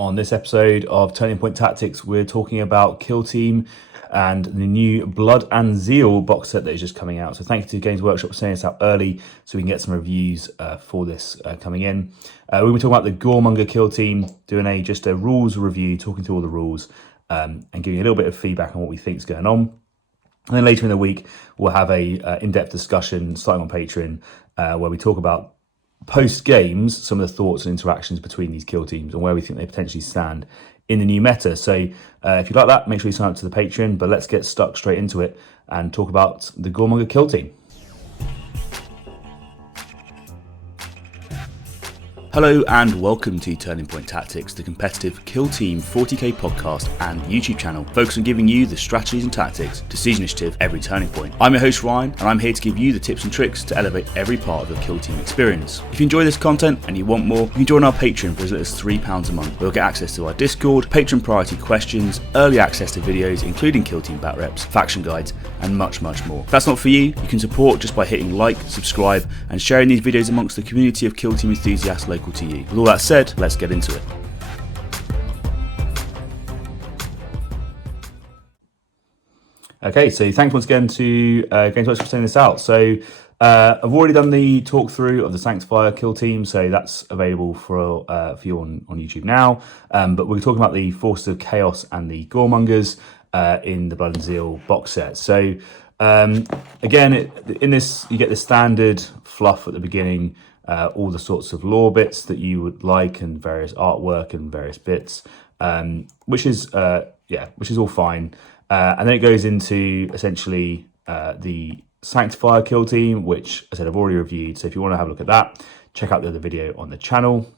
On this episode of Turning Point Tactics, we're talking about Kill Team and the new Blood and Zeal box set that is just coming out. So thank you to Games Workshop for sending us out early so we can get some reviews for this coming in. We'll be talking about the Goremonger Kill Team, doing just a rules review, talking through all the rules and giving you a little bit of feedback on what we think is going on. And then later in the week, we'll have a in-depth discussion starting on Patreon where we talk about post-games, some of the thoughts and interactions between these kill teams and where we think they potentially stand in the new meta. So if you like that, make sure you sign up to the Patreon, but let's get stuck straight into it and talk about the Goremonger Kill Team. Hello and welcome to Turning Point Tactics, the competitive Kill Team 40k podcast and YouTube channel focused on giving you the strategies and tactics to seize initiative every turning point. I'm your host Ryan and I'm here to give you the tips and tricks to elevate every part of your Kill Team experience. If you enjoy this content and you want more, you can join our Patreon for as little as £3 a month. We'll get access to our Discord, Patreon priority questions, early access to videos including Kill Team bat reps, faction guides and much more. If that's not for you, you can support just by hitting like, subscribe and sharing these videos amongst the community of Kill Team enthusiasts local to you. With all that said, let's get into it. Okay, so thanks once again to Games Workshop for sending this out. So I've already done the talk through of the Sanctifier Kill Team, so that's available for you on YouTube now. But we're talking about the Forces of Chaos and the Goremongers in the Blood and Zeal box set. So again, in this you get the standard fluff at the beginning. All the sorts of lore bits that you would like and various artwork and various bits, which is all fine. And then it goes into essentially the Sanctifier Kill Team, which I said I've already reviewed. So if you want to have a look at that, check out the other video on the channel.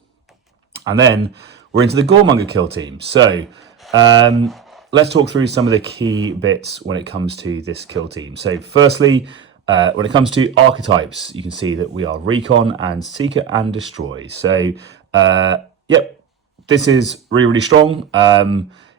And then we're into the Goremonger Kill Team. So let's talk through some of the key bits when it comes to this kill team. So firstly, when it comes to archetypes, you can see that we are Recon and Seeker and Destroy. So, this is really strong.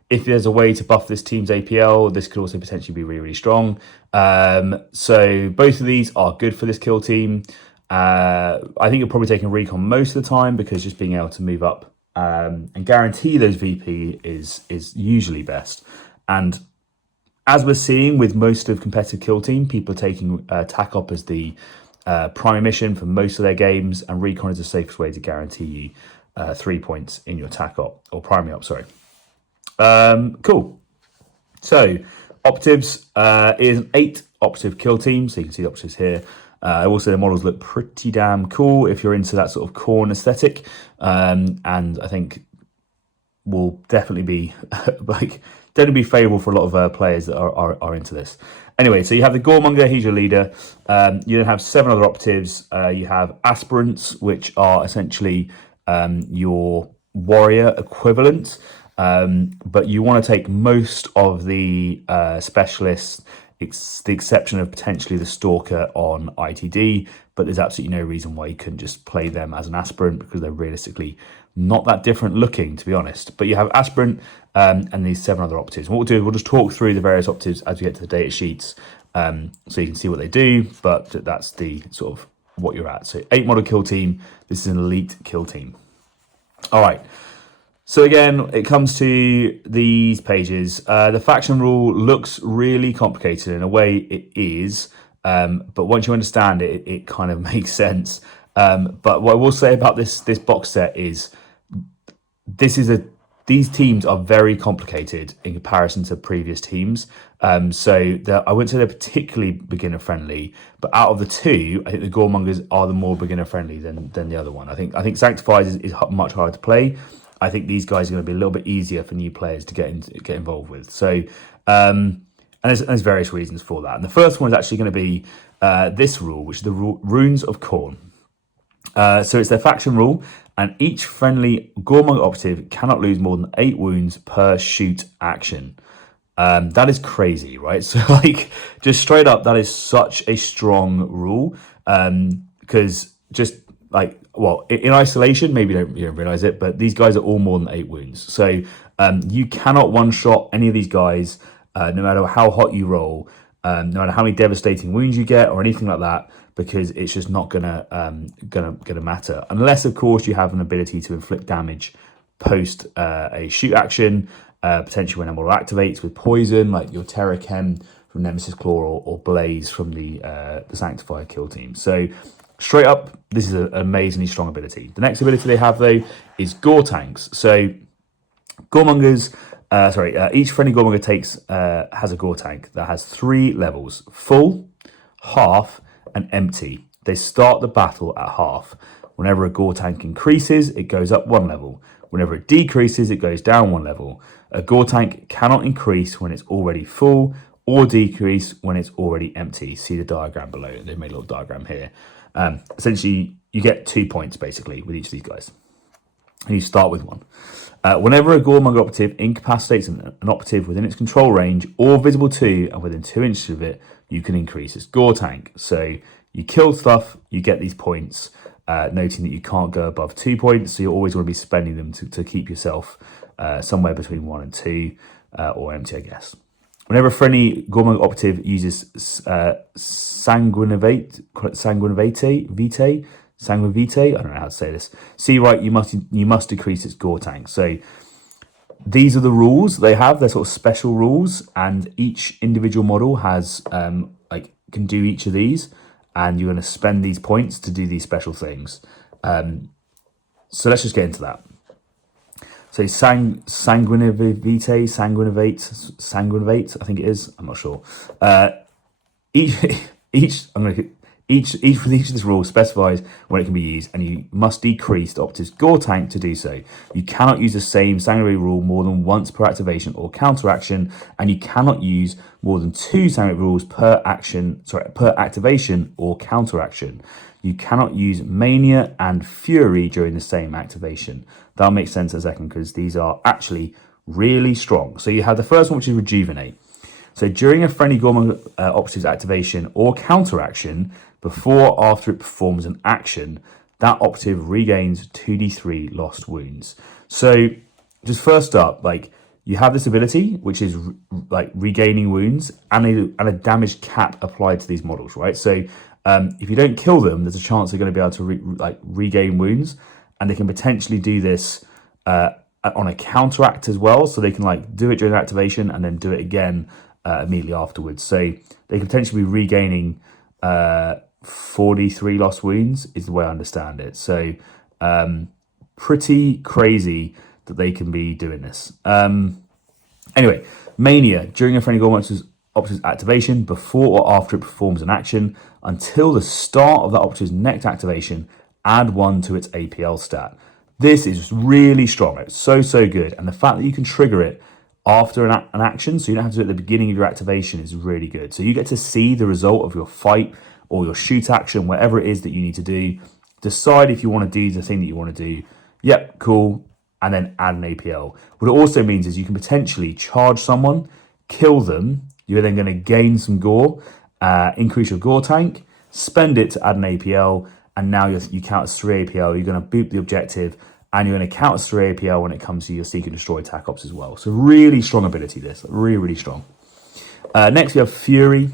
If there's a way to buff this team's APL, this could also potentially be really strong. So both of these are good for this kill team. I think you're probably taking Recon most of the time because just being able to move up and guarantee those VP is usually best. And as we're seeing with most of competitive kill team, people are taking TAC op as the primary mission for most of their games, and Recon is the safest way to guarantee you 3 points in your TAC op, or primary op, sorry. Cool. So, Operatives is an 8 operative kill team, so you can see the operatives here. Also, the models look pretty damn cool if you're into that sort of corn aesthetic, and I think will definitely be definitely be favourable for a lot of players that are into this. Anyway, so you have the Goremonger, he's your leader. You then have 7 other operatives. You have aspirants, which are essentially your warrior equivalent. But you want to take most of the specialists, the exception of potentially the Stalker on ITD, but there's absolutely no reason why you couldn't just play them as an aspirant because they're realistically not that different looking, to be honest. But you have aspirant and these 7 other operatives. And what we'll do, we'll just talk through the various operatives as we get to the data sheets so you can see what they do, but that's the sort of what you're at. So 8 model kill team, this is an elite kill team. All right. So again, it comes to these pages. The faction rule looks really complicated. In a way, it is. But once you understand it, it kind of makes sense. But what I will say about this box set is these teams are very complicated in comparison to previous teams. So I wouldn't say they're particularly beginner friendly, but out of the 2, I think the Goremongers are the more beginner friendly than the other one. I think Sanctifiers is much harder to play. I think these guys are going to be a little bit easier for new players to get involved with. So, and there's various reasons for that. And the first one is actually going to be this rule, which is the Runes of Khorne. So it's their faction rule, and each friendly Goremonger operative cannot lose more than 8 wounds per shoot action. That is crazy, right? So just straight up, that is such a strong rule because just in isolation, maybe you don't realize it, but these guys are all more than 8 wounds. So you cannot one-shot any of these guys, no matter how hot you roll, no matter how many devastating wounds you get or anything like that, because it's just not gonna matter unless, of course, you have an ability to inflict damage post a shoot action, potentially when a model activates with poison, like your Terra Chem from Nemesis Claw or Blaze from the Sanctifier kill team. So straight up, this is an amazingly strong ability. The next ability they have, though, is Gore Tanks. So Goremongers, each friendly Goremonger has a Gore Tank that has 3 levels: full, half, and empty. They start the battle at half. Whenever a Gore Tank increases, it goes up 1 level. Whenever it decreases, it goes down 1 level. A Gore Tank cannot increase when it's already full or decrease when it's already empty. See the diagram below. They've made a little diagram here. Essentially, you get 2 points, basically, with each of these guys. And you start with 1. Whenever a Goremonger operative incapacitates an operative within its control range or visible to and within 2 inches of it, you can increase its Gore Tank. So you kill stuff, you get these points, noting that you can't go above 2 points, so you always want to be spending them to keep yourself somewhere between 1 and 2, or empty, I guess. Whenever a friendly Goremonger operative uses Sanguinivite, I don't know how to say this. See, right, you must decrease its Gore Tank. So these are the rules they have. They're sort of special rules, and each individual model has can do each of these, and you're going to spend these points to do these special things. So let's just get into that. So sanguinivate, I think it is. I'm not sure. Each of these rules specifies when it can be used, and you must decrease the operative Gore Tank to do so. You cannot use the same sanguinary rule more than once per activation or counteraction, and you cannot use more than 2 sanguinary rules per activation or counteraction. You cannot use Mania and Fury during the same activation. That'll make sense in a second, because these are actually really strong. So you have the first one, which is Rejuvenate. So during a friendly Goremonger operative's activation or counteraction, before or after it performs an action, that operative regains 2d3 lost wounds. So just first up, you have this ability, which is regaining wounds and a damage cap applied to these models, right? So if you don't kill them, there's a chance they're going to be able to regain wounds, and they can potentially do this on a counteract as well. So they can do it during activation and then do it again immediately afterwards. So they can potentially be regaining 43 lost wounds is the way I understand it. So pretty crazy that they can be doing this. Anyway, Mania. During a friendly Goremongers operative activation, before or after it performs an action, until the start of that operative's next activation, add 1 to its APL stat. This is really strong. It's so good. And the fact that you can trigger it after an action, so you don't have to do it at the beginning of your activation, is really good. So you get to see the result of your fight or your shoot action, whatever it is that you need to do. Decide if you want to do the thing that you want to do. Yep, cool. And then add an APL. What it also means is you can potentially charge someone, kill them. You're then going to gain some gore, increase your Gore Tank, spend it to add an APL, and now you count as 3 APL. You're going to boot the objective, and you're going to count as 3 APL when it comes to your Seek and Destroy attack ops as well. So really strong ability, this. Really strong. Next, we have Fury.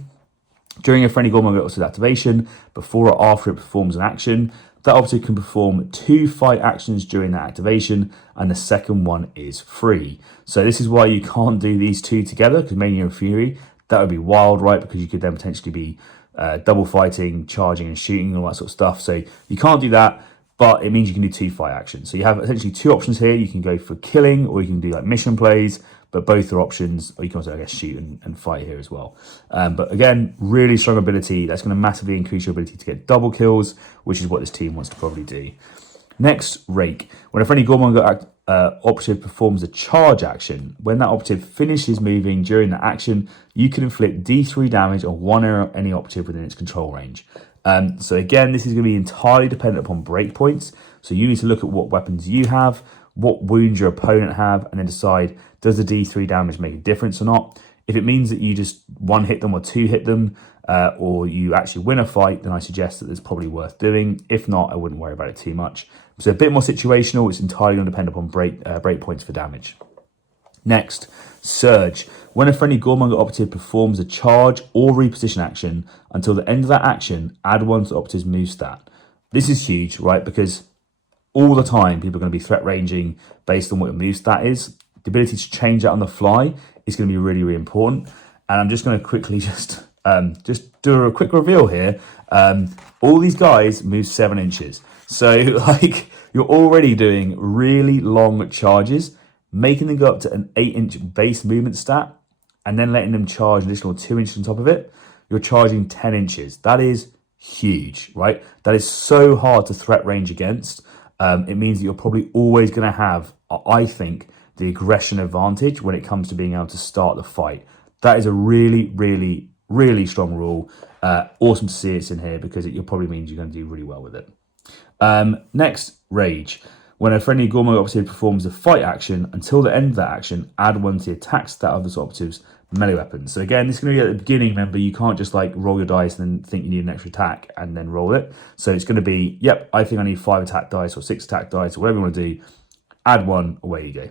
During a friendly Goremonger operative activation, before or after it performs an action, that operative can perform 2 fight actions during that activation, and the second one is free. So this is why you can't do these 2 together, because Mania and Fury, that would be wild, right? Because you could then potentially be double fighting, charging and shooting, all that sort of stuff. So you can't do that, but it means you can do 2 fight actions. So you have essentially 2 options here. You can go for killing, or you can do mission plays, but both are options. Or you can also, I guess, shoot and fight here as well. But again, really strong ability. That's going to massively increase your ability to get double kills, which is what this team wants to probably do. Next, Rake. When a friendly Goremonger operative performs a charge action, when that operative finishes moving during that action, you can inflict D3 damage on any operative within its control range. So again, this is going to be entirely dependent upon breakpoints. So you need to look at what weapons you have, what wounds your opponent have, and then decide, does the D3 damage make a difference or not? If it means that you just 1 hit them or 2 hit them, or you actually win a fight, then I suggest that it's probably worth doing. If not, I wouldn't worry about it too much. So a bit more situational. It's entirely going to depend upon breakpoints for damage. Next, Surge. When a friendly Goremonger operative performs a charge or reposition action, until the end of that action, add 1 to the operative's move stat. This is huge, right? Because all the time people are going to be threat ranging based on what your move stat is. The ability to change that on the fly is going to be really, really important. And I'm just going to quickly just do a quick reveal here. All these guys move 7 inches. So like you're already doing really long charges, making them go up to an 8-inch base movement stat, and then letting them charge an additional 2 inches on top of it. You're charging 10 inches. That is huge, right? That is so hard to threat range against. It means that you're probably always going to have, I think, the aggression advantage when it comes to being able to start the fight. That is a really, really, really strong rule. Awesome to see it's in here because it probably means you're going to do really well with it. Next, Rage. When a friendly Goremong operative performs a fight action, until the end of that action, add 1 to the attack stat of this operative's melee weapons. So again, this is going to be at the beginning. Remember, you can't just like roll your dice and then think you need an extra attack and then roll it. So it's going to be, yep, I think I need 5 attack dice or 6 attack dice or whatever you want to do. Add 1, away you go.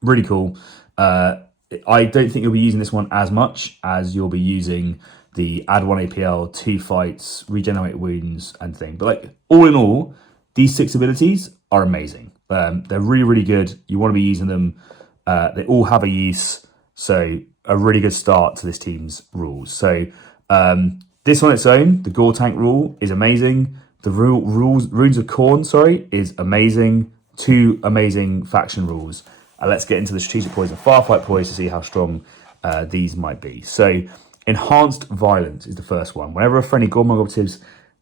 Really cool. I don't think you'll be using this one as much as you'll be using the add 1 APL, 2 fights, regenerate wounds and thing. But like all in all, these 6 abilities are amazing. They're really, really good. You want to be using them. They all have a use. So a really good start to this team's rules. So this on its own, the Gore Tank rule is amazing. The Runes of Khorne, is amazing. 2 amazing faction rules. Let's get into the Strategic Ploys and Firefight Ploys to see how strong these might be. So Enhanced Violence is the first one. Whenever a friendly Goremong operative's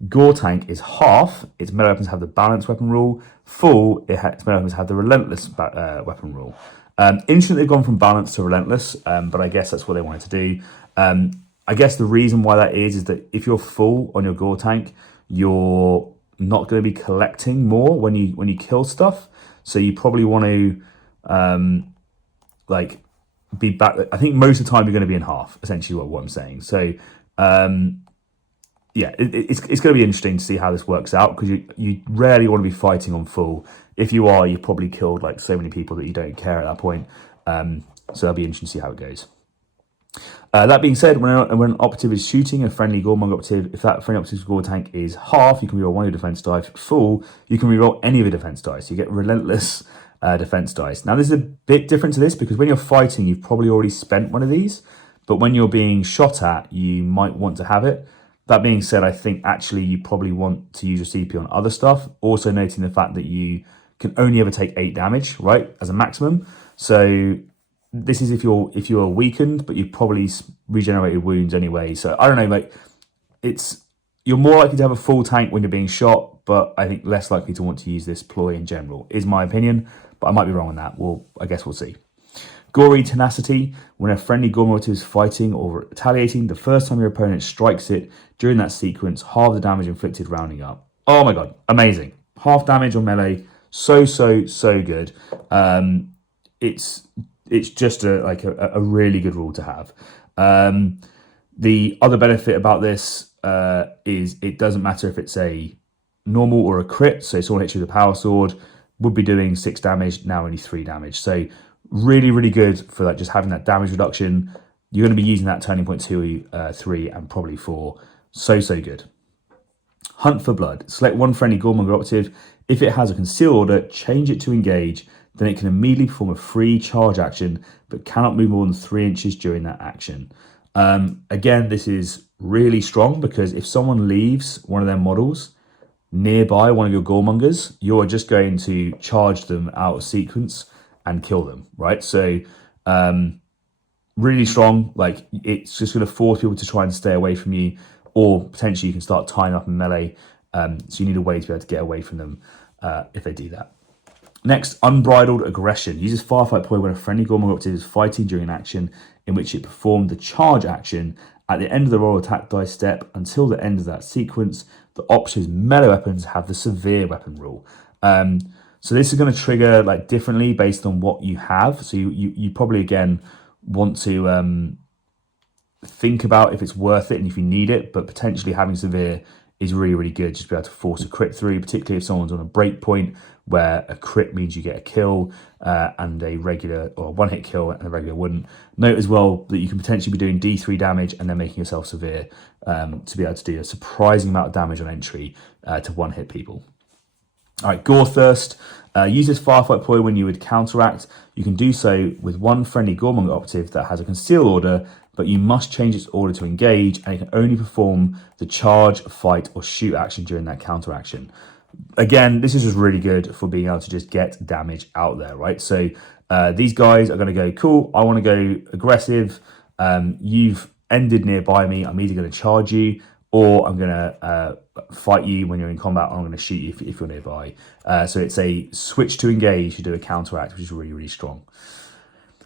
Gore Tank is half, its melee weapons have the Balanced Weapon rule. Full, its melee weapons have the Relentless Weapon rule. Interesting they've gone from Balanced to Relentless, but I guess that's what they wanted to do. I guess the reason why that is that if you're full on your Gore Tank, you're not going to be collecting more when you kill stuff. So you probably want to like be back. I think most of the time you're going to be in half, essentially what I'm saying. So yeah, it's going to be interesting to see how this works out because you rarely want to be fighting on full. If you are, you've probably killed like so many people that you don't care at that point. So it'll be interesting to see how it goes. That being said, when an operative is shooting a friendly Goremong operative, if that friendly operative's Gore Tank is half, you can reroll 1 of your defense dice. Full, you can reroll any of your defense dice. You get Relentless defense dice. Now, this is a bit different to this because when you're fighting, you've probably already spent one of these. But when you're being shot at, you might want to have it. That being said, I think actually you probably want to use your CP on other stuff. Also noting the fact that you can only ever take 8 damage, right, as a maximum. So this is if you're weakened, but you've probably regenerated wounds anyway. So I don't know, like you're more likely to have a full tank when you're being shot, but I think less likely to want to use this ploy in general, is my opinion. But I might be wrong on that. I guess we'll see. Gory Tenacity. When a friendly Goremong is fighting or retaliating, the first time your opponent strikes it during that sequence, half the damage inflicted rounding up. Oh my god, amazing. Half damage on melee. So good. It's just a really good rule to have. The other benefit about this is it doesn't matter if it's a normal or a crit. So someone hits you with a power sword, would be doing 6 damage, now only 3 damage. So really, really good for like just having that damage reduction. You're going to be using that turning point 2, 3, and probably 4. So good. Hunt for Blood. Select one friendly Goremong operative. If it has a conceal order, change it to engage. Then it can immediately perform a free charge action, but cannot move more than 3 inches during that action. Again, this is really strong because if someone leaves one of their models nearby one of your Goremongers, you're just going to charge them out of sequence and kill them, right? So really strong. Like it's just going to force people to try and stay away from you, or potentially you can start tying up in melee. So you need a way to be able to get away from them if they do that. Next, Unbridled Aggression. Uses Firefight Ploy when a friendly Goremong operative is fighting during an action in which it performed the charge action. At the end of the roll attack dice step, until the end of that sequence, the operative's melee weapons have the severe weapon rule. So this is going to trigger like differently based on what you have. So you probably, again, want to think about if it's worth it and if you need it, but potentially having severe is really, really good just to be able to force a crit through, particularly if someone's on a break point where a crit means you get a kill and a regular or a one-hit kill and a regular wouldn't. Note as well that you can potentially be doing D3 damage and then making yourself severe to be able to do a surprising amount of damage on entry to one-hit people. All right, Gorethirst. Use this Firefight Ploy when you would counteract. You can do so with one friendly Goremonger operative that has a conceal order, but you must change its order to engage, and it can only perform the charge, fight, or shoot action during that counteraction. Again, this is just really good for being able to just get damage out there, right? So these guys are going to go, cool, I want to go aggressive. You've ended nearby me. I'm either going to charge you or I'm going to fight you when you're in combat, or I'm going to shoot you if you're nearby. So it's a switch to engage to do a counteract, which is really, really strong.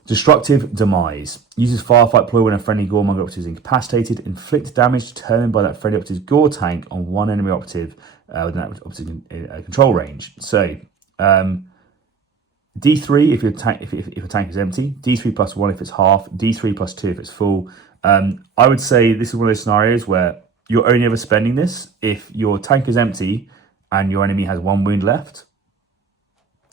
Destructive Demise. Uses Firefight Ploy when a friendly Goremonger operative is incapacitated. Inflict damage determined by that friendly operative's Gore tank on one enemy operative within that operative control range. So D3 if your tank is empty. D3 plus 1 if it's half. D3 plus 2 if it's full. I would say this is one of those scenarios where you're only ever spending this if your tank is empty and your enemy has 1 wound left.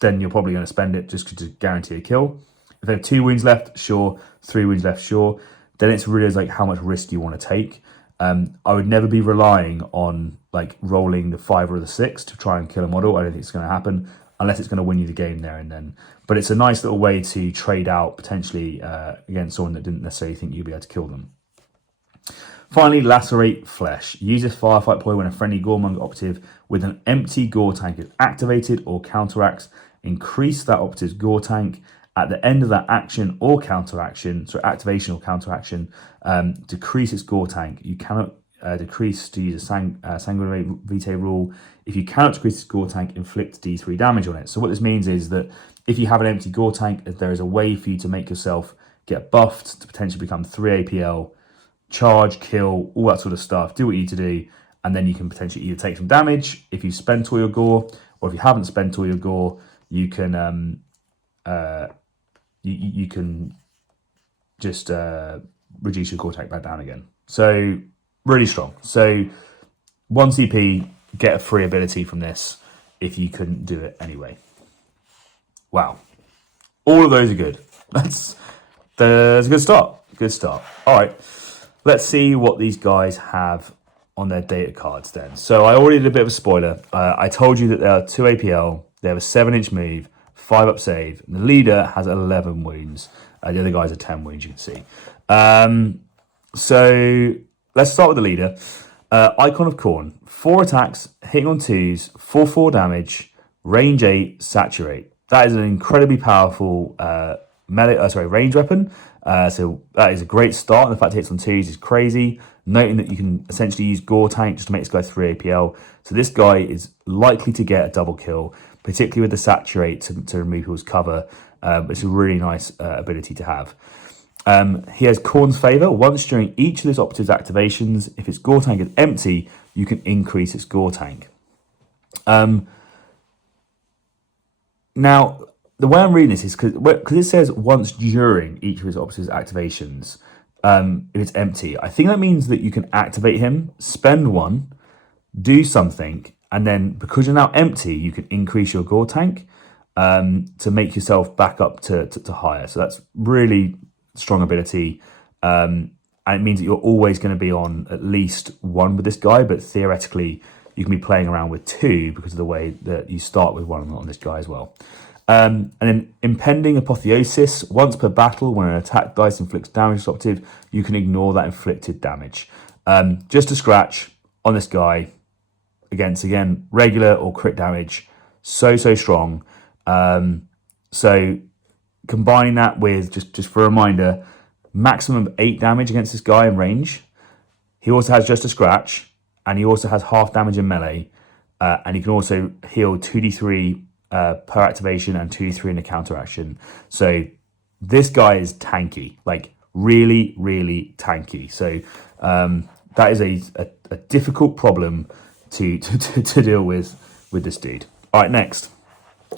Then you're probably going to spend it just to guarantee a kill. If they have 2 wounds left, sure. 3 wounds left, sure. Then it's really like how much risk do you want to take. I would never be relying on like rolling the 5 or the 6 to try and kill a model. I don't think it's going to happen unless it's going to win you the game there and then. But it's a nice little way to trade out potentially against someone that didn't necessarily think you'd be able to kill them. Finally, Lacerate Flesh. Use this Firefight Ploy when a friendly Goremonger operative with an empty Gore tank is activated or counteracts. Increase that operative's Gore tank. At the end of that action or counteraction, so activation or counteraction, decrease its Gore tank. You cannot decrease to use a Sanguinary Vitae rule. If you cannot decrease its Gore tank, inflict D3 damage on it. So what this means is that if you have an empty Gore tank, there is a way for you to make yourself get buffed to potentially become 3 APL, charge, kill, all that sort of stuff. Do what you need to do, and then you can potentially either take some damage if you've spent all your Gore, or if you haven't spent all your Gore, you can you can just reduce your Gore tank back down again. So really strong. So 1 CP, get a free ability from this if you couldn't do it anyway. Wow. All of those are good. That's a good start. Good start. All right. Let's see what these guys have on their data cards then. So I already did a bit of a spoiler. I told you that they are 2 APL. They have a 7-inch move, 5 up save. The leader has 11 wounds. The other guys are 10 wounds, you can see. So let's start with the leader. Icon of Khorne. 4 attacks, hitting on 2s, 4/4 damage, range 8, saturate. That is an incredibly powerful range weapon. So that is a great start. And the fact it hits on 2s is crazy. Noting that you can essentially use Gore tank just to make this guy 3 APL. So this guy is likely to get a double kill, particularly with the saturate to remove people's cover. It's a really nice ability to have. He has Khorne's Favour. Once during each of this operative's activations, if its Gore tank is empty, you can increase its Gore tank. Now, the way I'm reading this is because it says once during each of his operative's activations, if it's empty. I think that means that you can activate him, spend 1, do something, and then because you're now empty, you can increase your Gore tank to make yourself back up to higher. So that's really strong ability. And it means that you're always going to be on at least 1 with this guy, but theoretically you can be playing around with 2 because of the way that you start with 1 on this guy as well. And then Impending Apotheosis. Once per battle, when an attack dice inflicts damage to operative, you can ignore that inflicted damage. Just a scratch on this guy against, again, regular or crit damage. So strong. So combining that with, just for a reminder, maximum of 8 damage against this guy in range. He also has just a scratch, and he also has half damage in melee, and he can also heal 2d3 per activation and 2d3 in a counteraction. So this guy is tanky, like really, really tanky. So that is a difficult problem to deal with this dude. All right, next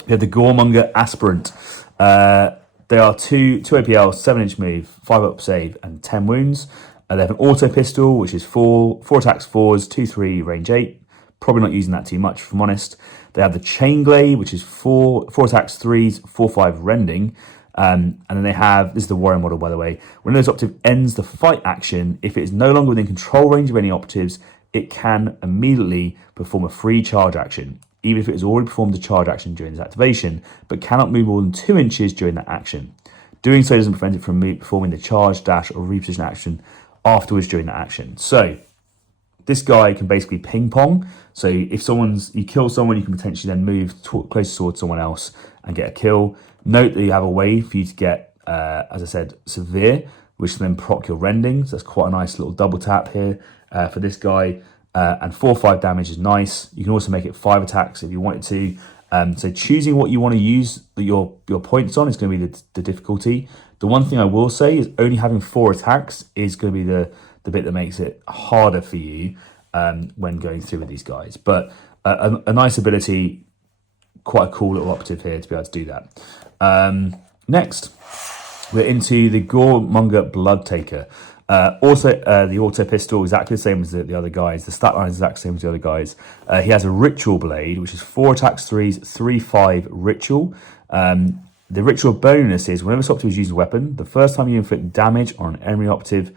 we have the Goremonger Aspirant. They are 2 APL, 7-inch move, 5 up save, and 10 wounds. They have an auto pistol, which is 4 attacks, 4s, 2/3, range 8. Probably not using that too much, if I'm honest. They have the Chain Glade, which is 4 attacks, 3s, 4/5 rending. And then they have, this is the warrior model, by the way. When this operative ends the fight action, if it is no longer within control range of any operatives, it can immediately perform a free charge action. even if it has already performed a charge action during this activation, but cannot move more than 2 inches during that action. Doing so doesn't prevent it from performing the charge, dash, or reposition action afterwards during that action. So this guy can basically ping pong. So if you kill someone, you can potentially then move closer towards someone else and get a kill. Note that you have a way for you to get, as I said, severe, which can then proc your rending. So that's quite a nice little double tap here for this guy. And 4/5 damage is nice. You can also make it 5 attacks if you wanted to. So choosing what you want to use your points on is going to be the difficulty. The one thing I will say is only having 4 attacks is going to be the bit that makes it harder for you when going through with these guys. But a nice ability, quite a cool little operative here to be able to do that. Next, we're into the Goremonger Blood Taker. The auto pistol, exactly the same as the other guys. The stat line is exactly the same as the other guys. He has a ritual blade, which is 4 attacks, 3s, 3/5 ritual. The ritual bonus is whenever this operative is using a weapon, the first time you inflict damage on an enemy operative,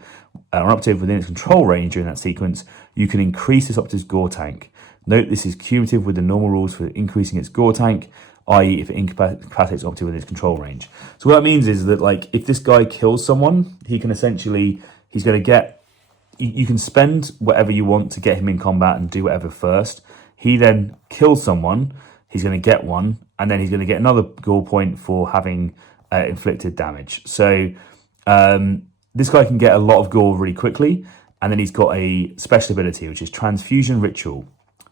within its control range during that sequence, you can increase this operative's gore tank. Note this is cumulative with the normal rules for increasing its gore tank, i.e. if it incapacitates operative within its control range. So what that means is that, like, if this guy kills someone, he's going to get, you can spend whatever you want to get him in combat and do whatever first. He then kills someone, he's going to get one, and then he's going to get another gore point for having inflicted damage. So this guy can get a lot of gore really quickly, and then he's got a special ability, which is Transfusion Ritual.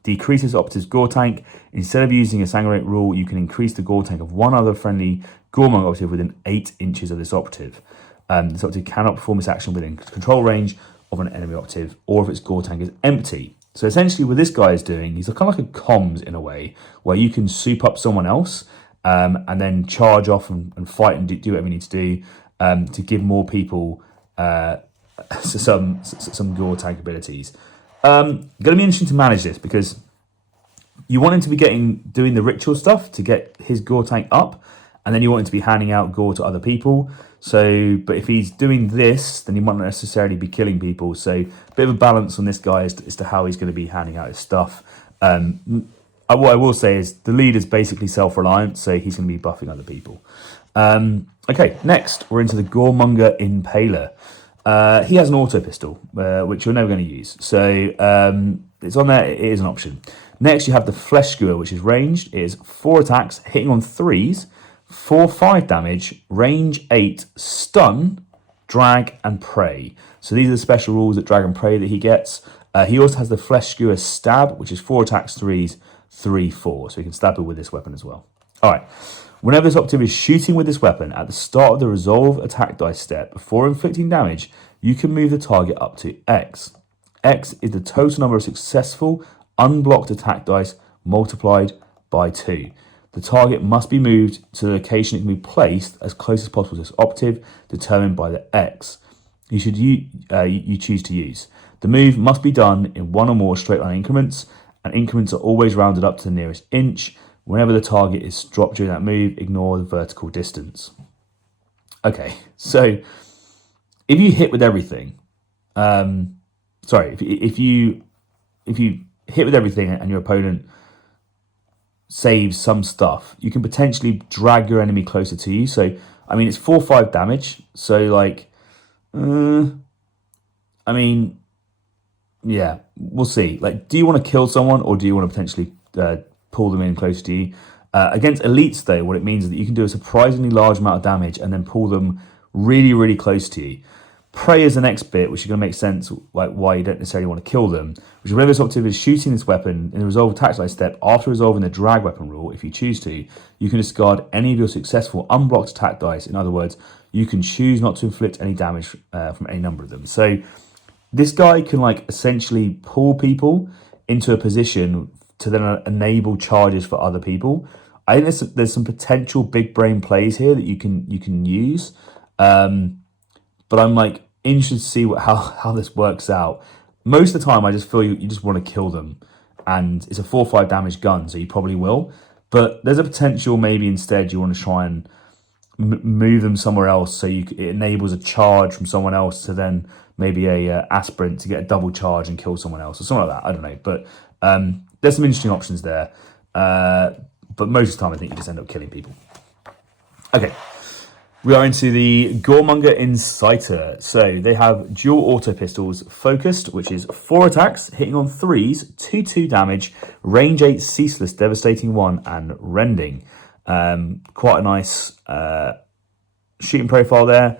Decreases operative's gore tank. Instead of using a sanguinate rule, you can increase the gore tank of one other friendly Goremonger operative within 8 inches of this operative. This operative cannot perform this action within control range of an enemy operative, or if its gore tank is empty. So essentially what this guy is doing, he's kind of like a comms in a way, where you can soup up someone else and then charge off and fight and do whatever you need to do to give more people some gore tank abilities. Going to be interesting to manage this, because you want him to be doing the ritual stuff to get his gore tank up, and then you want him to be handing out gore to other people. So, but if he's doing this, then he might not necessarily be killing people. So, a bit of a balance on this guy as to how he's going to be handing out his stuff. What I will say is the leader's basically self-reliant, so he's going to be buffing other people. Okay, next we're into the Goremonger Impaler. He has an auto pistol, which you're never going to use. So it's on there. It is an option. Next, you have the Flesh Skewer, which is ranged. It is 4 attacks, hitting on 3s, 4/5 damage, range 8, stun, drag, and prey. So these are the special rules that drag and prey that he gets. He also has the Flesh Skewer Stab, which is 4 attacks, 3s, 3/4. So he can stab it with this weapon as well. All right. Whenever this operative is shooting with this weapon at the start of the resolve attack dice step before inflicting damage, you can move the target up to X. X is the total number of successful unblocked attack dice multiplied by 2. The target must be moved to the location it can be placed as close as possible to this operative, determined by the X you choose to use. The move must be done in 1 or more straight line increments, and increments are always rounded up to the nearest inch. Whenever the target is dropped during that move, ignore the vertical distance. Okay, so if you hit with everything, if you hit with everything and your opponent saves some stuff, you can potentially drag your enemy closer to you. So, I mean, it's 4/5 damage. So, like, yeah, we'll see. Like, do you want to kill someone, or do you want to potentially pull them in close to you? Against elites, though, what it means is that you can do a surprisingly large amount of damage and then pull them really, really close to you. Prey is the next bit, which is going to make sense, like why you don't necessarily want to kill them. Which, whenever this operative is shooting this weapon in the resolve attack dice step after resolving the drag weapon rule, if you choose to, you can discard any of your successful unblocked attack dice. In other words, you can choose not to inflict any damage from any number of them. So this guy can, like, essentially pull people into a position to then enable charges for other people. I think there's some potential big brain plays here that you can use, but I'm, like, interested to see how this works out. Most of the time, I just feel you just want to kill them, and it's a 4/5 damage gun, so you probably will. But there's a potential maybe instead you want to try and move them somewhere else, so it enables a charge from someone else to then maybe a aspirant to get a double charge and kill someone else or something like that. I don't know, but there's some interesting options there. but most of the time I think you just end up killing people. Okay, we are into the Goremonger Inciter. So they have dual auto pistols focused, which is 4 attacks, hitting on 3s, 2/2 damage, range 8, ceaseless, devastating 1, and rending. Quite a nice shooting profile there.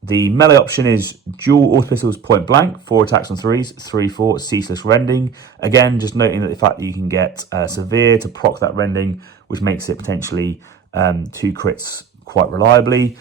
The melee option is dual auto pistols point blank, 4 attacks on 3s, 3/4, ceaseless rending. Again, just noting that the fact that you can get severe to proc that rending, which makes it potentially 2 crits quite reliably,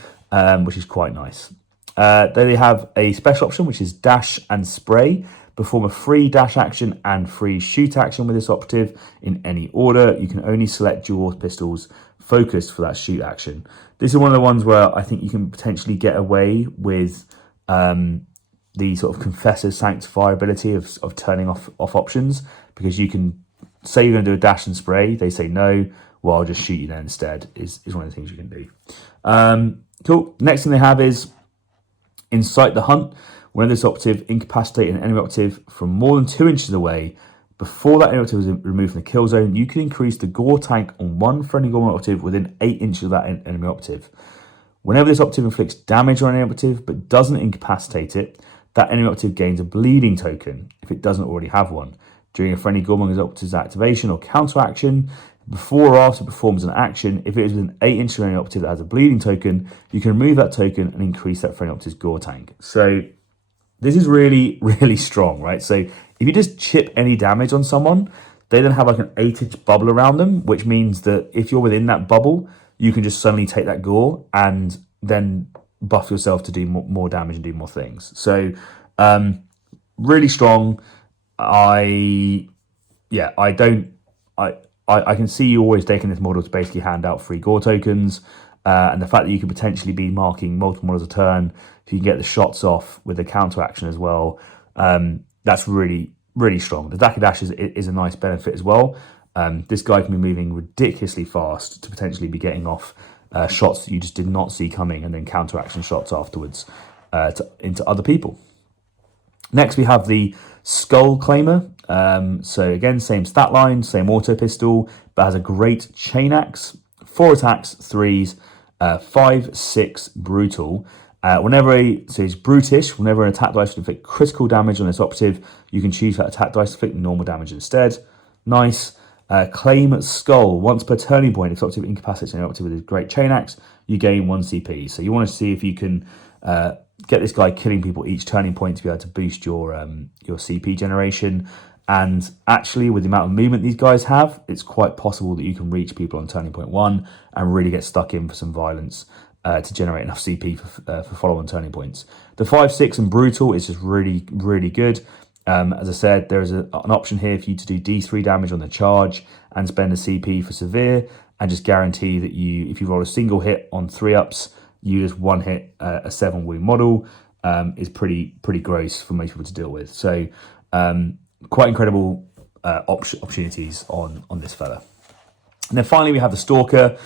which is quite nice. Then they have a special option, which is dash and spray. Perform a free dash action and free shoot action with this operative in any order. You can only select dual pistols focused for that shoot action. This is one of the ones where I think you can potentially get away with the sort of Confessor Sanctifier ability of turning off options, because you can say you're going to do a dash and spray, they say no, well, I'll just shoot you there instead, is one of the things you can do. Cool. Next thing they have is Incite the Hunt. When this operative incapacitate an enemy operative from more than 2 inches away, before that enemy operative is removed from the kill zone, you can increase the gore tank on one friendly Goremong operative within 8 inches of that enemy operative. Whenever this operative inflicts damage on an enemy operative but doesn't incapacitate it, that enemy operative gains a bleeding token if it doesn't already have one. During a friendly Goremonger's operative's activation or counteraction, before or after it performs an action, if it is within 8 inches of an enemy operative that has a bleeding token, you can remove that token and increase that friendly operative's gore tank. So this is really, really strong, right? So if you just chip any damage on someone, they then have like an 8-inch bubble around them, which means that if you're within that bubble, you can just suddenly take that gore and then buff yourself to do more damage and do more things. So really strong. I can see you always taking this model to basically hand out free gore tokens, and the fact that you could potentially be marking multiple models a turn, if you can get the shots off with the counter action as well, that's really, really strong. The Dacky Dash is a nice benefit as well. This guy can be moving ridiculously fast to potentially be getting off shots that you just did not see coming, and then counter action shots afterwards into other people. Next, we have the Skull Claimer. So again, same stat line, same auto pistol, but has a great chain axe, 4 attacks, 3s, 5, 6, brutal. So he's brutish. Whenever an attack dice inflict critical damage on this operative, you can choose that attack dice to inflict normal damage instead. Nice. Claim Skull. Once per turning point, if operative incapacitates an operative with his great chain axe, you gain 1 CP. So you want to see if you can get this guy killing people each turning point to be able to boost your CP generation. And actually, with the amount of movement these guys have, it's quite possible that you can reach people on turning point 1 and really get stuck in for some violence to generate enough CP for follow-on turning points. The 5, 6 and brutal is just really, really good. As I said, there is an option here for you to do D3 damage on the charge and spend a CP for severe, and just guarantee that if you roll a single hit on 3-ups, you just one hit a 7 wound model. Is pretty gross for most people to deal with. So quite incredible opportunities on this fella. And then finally we have the Stalker.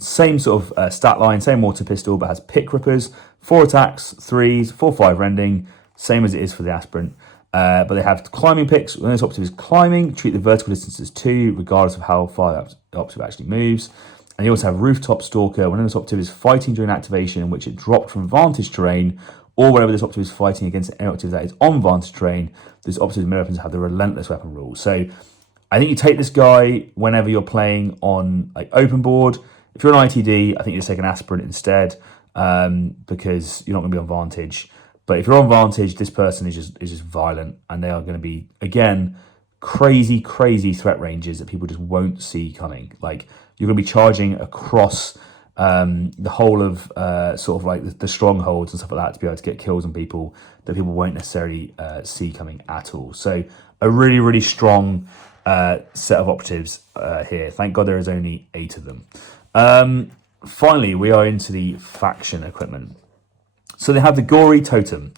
Same sort of stat line, same water pistol, but has pick rippers, 4 attacks, 3s, 4, 5 rending, same as it is for the aspirant. But they have climbing picks. When this operative is climbing, treat the vertical distance as 2, regardless of how far that operative actually moves. And you also have Rooftop Stalker. When this operative is fighting during activation in which it dropped from vantage terrain, or wherever this operative is fighting against an operative that is on vantage terrain, this operative's melee weapons have the relentless weapon rule. So I think you take this guy whenever you're playing on like open board. If you're on ITD, I think you just take an aspirant instead, because you're not going to be on vantage. But if you're on vantage, this person is just violent, and they are going to be, again, crazy threat ranges that people just won't see coming. Like, you're going to be charging across the whole of sort of like the strongholds and stuff like that to be able to get kills on people that people won't necessarily see coming at all. So a really, really strong set of operatives here. Thank God there is only 8 of them. Finally, we are into the faction equipment. So they have the Gory Totem.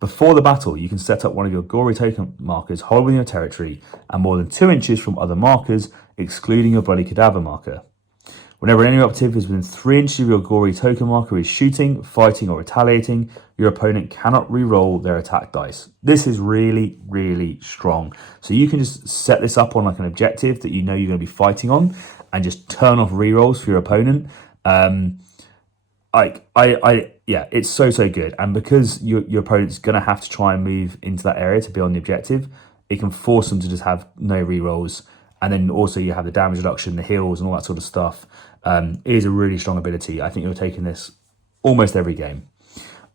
Before the battle, you can set up one of your Gory Totem markers whole within your territory and more than 2 inches from other markers, excluding your Bloody Cadaver marker. Whenever an enemy operative is within 3 inches of your gory token marker is shooting, fighting, or retaliating, your opponent cannot re-roll their attack dice. This is really, really strong. So you can just set this up on like an objective that you know you're going to be fighting on, and just turn off re-rolls for your opponent. Yeah, it's so good. And because your opponent's going to have to try and move into that area to be on the objective, it can force them to just have no re-rolls. And then also you have the damage reduction, the heals, and all that sort of stuff. It is a really strong ability. I think you're taking this almost every game.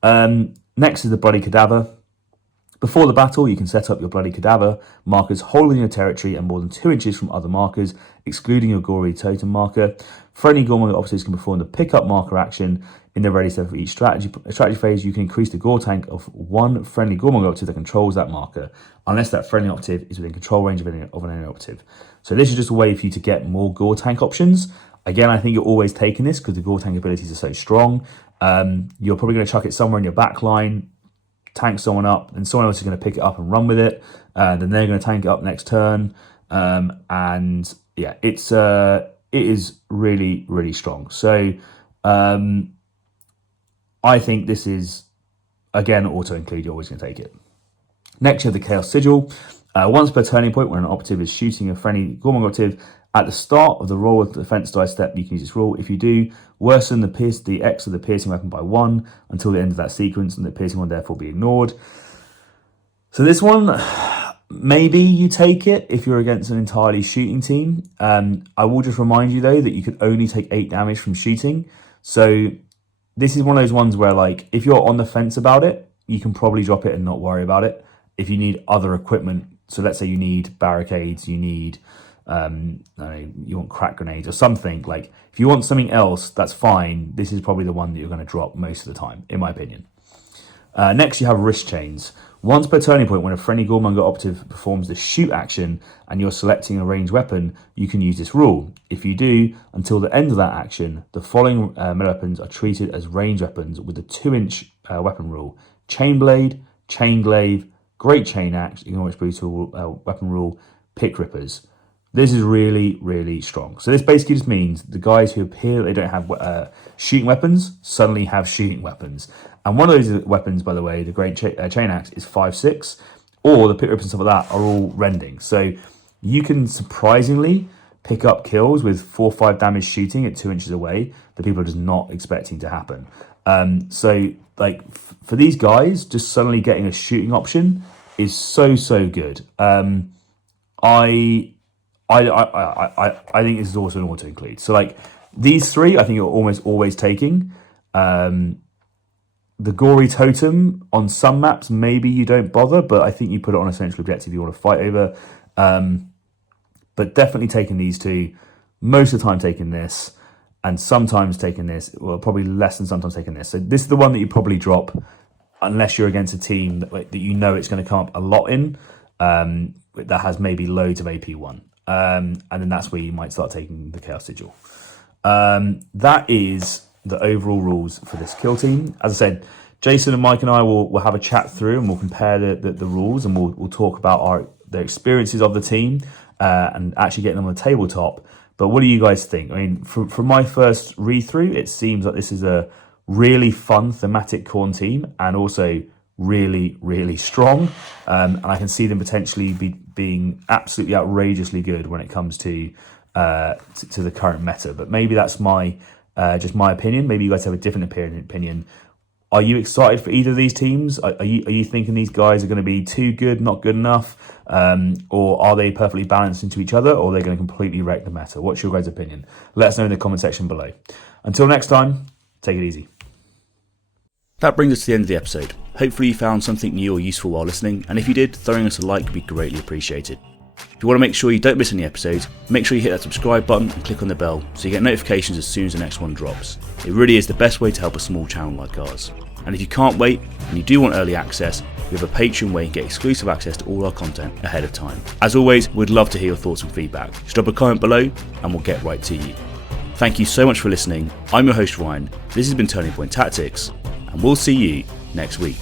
Next is the Bloody Cadaver. Before the battle, you can set up your Bloody Cadaver markers holding your territory and more than 2 inches from other markers, excluding your gory totem marker. Friendly Goremanger officers can perform the pick-up marker action in the ready step for each strategy phase. You can increase the gore tank of one friendly Goremanger operative that controls that marker, unless that friendly operative is within control range of an enemy operative. So this is just a way for you to get more gore tank options. Again, I think you're always taking this because the gore tank abilities are so strong. You're probably going to chuck it somewhere in your back line, tank someone up, and someone else is going to pick it up and run with it. Then they're going to tank it up next turn. And yeah, it is really, really strong. So I think this is, again, auto-include, you're always going to take it. Next, you have the Chaos Sigil. Once per turning point, when an operative is shooting a friendly Goremongers operative, at the start of the roll of the defense dice step, you can use this rule. If you do, worsen the X of the piercing weapon by 1 until the end of that sequence, and the piercing one therefore be ignored. So this one, maybe you take it if you're against an entirely shooting team. I will just remind you though that you can only take 8 damage from shooting. So this is one of those ones where, like, if you're on the fence about it, you can probably drop it and not worry about it. If you need other equipment, so let's say you need barricades, you need you want crack grenades or something, like if you want something else, that's fine. This is probably the one that you're going to drop most of the time, in my opinion. Next, you have wrist chains. Once per turning point, when a friendly Goremanger operative performs the shoot action and you're selecting a ranged weapon, you can use this rule. If you do, until the end of that action, the following melee weapons are treated as ranged weapons with the 2-inch weapon rule: chain blade, chain glaive, great chain axe, enormous brutal weapon rule, pick rippers. This is really, really strong. So this basically just means the guys who appear that they don't have shooting weapons suddenly have shooting weapons. And one of those weapons, by the way, the great chain axe, is 5/6, or the pick rippers and stuff like that are all rending. So you can surprisingly pick up kills with 4 or 5 damage shooting at 2 inches away that people are just not expecting to happen. So like for these guys, just suddenly getting a shooting option is so good. I think this is also an auto include. So like these three, I think you're almost always taking. The gory totem on some maps, maybe you don't bother, but I think you put it on a central objective you want to fight over. But definitely taking these two, most of the time taking this, and sometimes taking this, well, probably less than sometimes taking this. So this is the one that you probably drop unless you're against a team that you know it's going to come up a lot in, that has maybe loads of AP1. And then that's where you might start taking the Chaos Sigil. That is the overall rules for this kill team. As I said, Jason and Mike and I will have a chat through and we'll compare the rules, and we'll talk about the experiences of the team and actually getting them on the tabletop. But what do you guys think? I mean, from my first read through, it seems like this is a really fun thematic Khorne team, and also really, really strong. And I can see them potentially being absolutely outrageously good when it comes to the current meta. But maybe that's just my opinion. Maybe you guys have a different opinion. Are you excited for either of these teams? Are you thinking these guys are going to be too good, not good enough? Or are they perfectly balanced into each other, or are they going to completely wreck the meta? What's your guys' opinion? Let us know in the comment section below. Until next time, take it easy. That brings us to the end of the episode. Hopefully you found something new or useful while listening, and if you did, throwing us a like would be greatly appreciated. If you want to make sure you don't miss any episodes, make sure you hit that subscribe button and click on the bell so you get notifications as soon as the next one drops. It really is the best way to help a small channel like ours. And if you can't wait and you do want early access, we have a Patreon where you can get exclusive access to all our content ahead of time. As always, we'd love to hear your thoughts and feedback. Just drop a comment below and we'll get right to you. Thank you so much for listening. I'm your host Ryan, this has been Turning Point Tactics, and we'll see you next week.